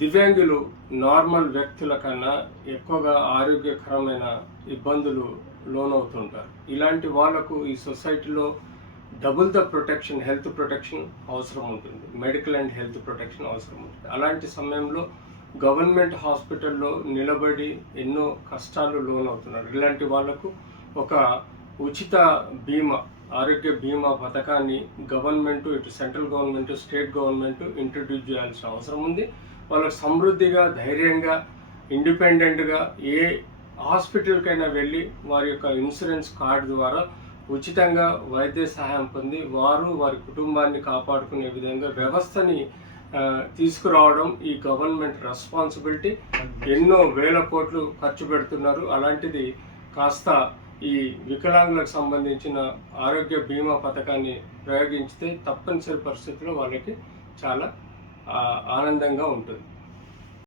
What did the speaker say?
దివ్యాంగులు నార్మల్ వ్యక్తుల కన్నా ఎక్కువగా ఆరోగ్యకరమైన ఇబ్బందులు లోనవుతుంటారు. ఇలాంటి వాళ్లకు ఈ సొసైటీలో double the protection, health protection అవసరం ఉంటుంది. మెడికల్ అండ్ హెల్త్ ప్రొటెక్షన్ అవసరం ఉంటుంది. అలాంటి సమయంలో గవర్నమెంట్ హాస్పిటల్లో నిలబడి ఎన్నో కష్టాలు లోనవుతున్నారు. ఇలాంటి వాళ్లకు ఒక ఉచిత బీమా, ఆరోగ్య బీమా పథకాన్ని గవర్నమెంట్, ఇటు central government, state government introduce చేయాల్సిన అవసరం ఉంది. వాళ్ళకు సమృద్ధిగా, ధైర్యంగా, ఇండిపెండెంట్గా ఏ హాస్పిటల్కైనా వెళ్ళి వారి యొక్క ఇన్సూరెన్స్ కార్డు ద్వారా ఉచితంగా వైద్య సహాయం పొంది వారు వారి కుటుంబాన్ని కాపాడుకునే విధంగా వ్యవస్థని తీసుకురావడం ఈ గవర్నమెంట్ రెస్పాన్సిబిలిటీ. ఎన్నో వేల కోట్లు ఖర్చు పెడుతున్నారు. అలాంటిది కాస్త ఈ వికలాంగులకు సంబంధించిన ఆరోగ్య బీమా పథకాన్ని ప్రయోగించితే తప్పనిసరి పరిస్థితుల్లో వాళ్ళకి చాలా ఆనందంగా ఉంటుంది.